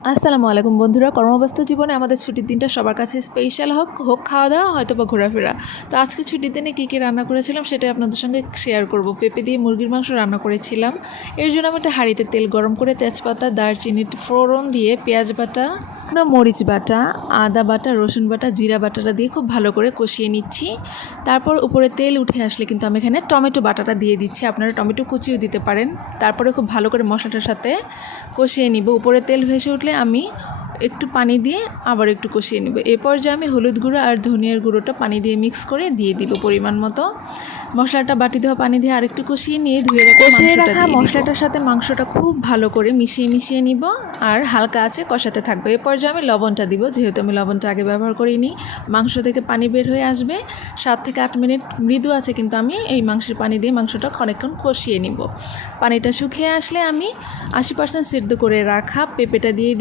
আসসালামু আলাইকুম বন্ধুরা। কর্মব্যস্ত জীবনে আমাদের ছুটির দিনটা সবার কাছে স্পেশাল হোক খাওয়া দাওয়া হয়তো বা ঘোরাফেরা। তো আজকে ছুটির দিনে কী রান্না করেছিলাম সেটাই আপনাদের সঙ্গে শেয়ার করব। পেঁপে দিয়ে মুরগির মাংস রান্না করেছিলাম। এর জন্য আমি একটা হাঁড়িতে তেল গরম করে তেজপাতা, দারচিনি, ফোড়ন দিয়ে পেঁয়াজ বাটা, মরিচ বাটা, আদা বাটা, রসুন বাটা, জিরা বাটাটা দিয়ে খুব ভালো করে কষিয়ে নিচ্ছি। তারপর উপরে তেল উঠে আসলে কিন্তু আমি এখানে টমেটো বাটাটা দিয়ে দিচ্ছি। আপনারা টমেটো কুচিও দিতে পারেন। তারপরে খুব ভালো করে মশলাটার সাথে কষিয়ে নিব। উপরে তেল ভেসে উঠলে আমি একটু পানি দিয়ে আবার একটু কষিয়ে নেব। এ পর্যায়ে আমি হলুদ গুঁড়ো আর ধনিয়ার গুঁড়োটা পানি দিয়ে মিক্স করে দিয়ে দিব পরিমাণ মতো। মশলাটা বাটি দেওয়া পানি দিয়ে আরেকটু কষিয়ে নিয়ে কষিয়ে রাখা মশলাটার সাথে মাংসটা খুব ভালো করে মিশিয়ে নিব আর হালকা আছে কষাতে থাকবো। এ পর্যায়ে আমি লবণটা দিব, যেহেতু আমি লবণটা আগে ব্যবহার করিনি। মাংস থেকে পানি বের হয়ে আসবে, 7 থেকে 8 মিনিট মৃদু আছে কিন্তু আমি এই মাংসের পানি দিয়ে মাংসটা অনেকক্ষণ কষিয়ে নিব। পানিটা শুকিয়ে আসলে আমি 80% সিদ্ধ করে রাখা পেঁপেটা দিয়ে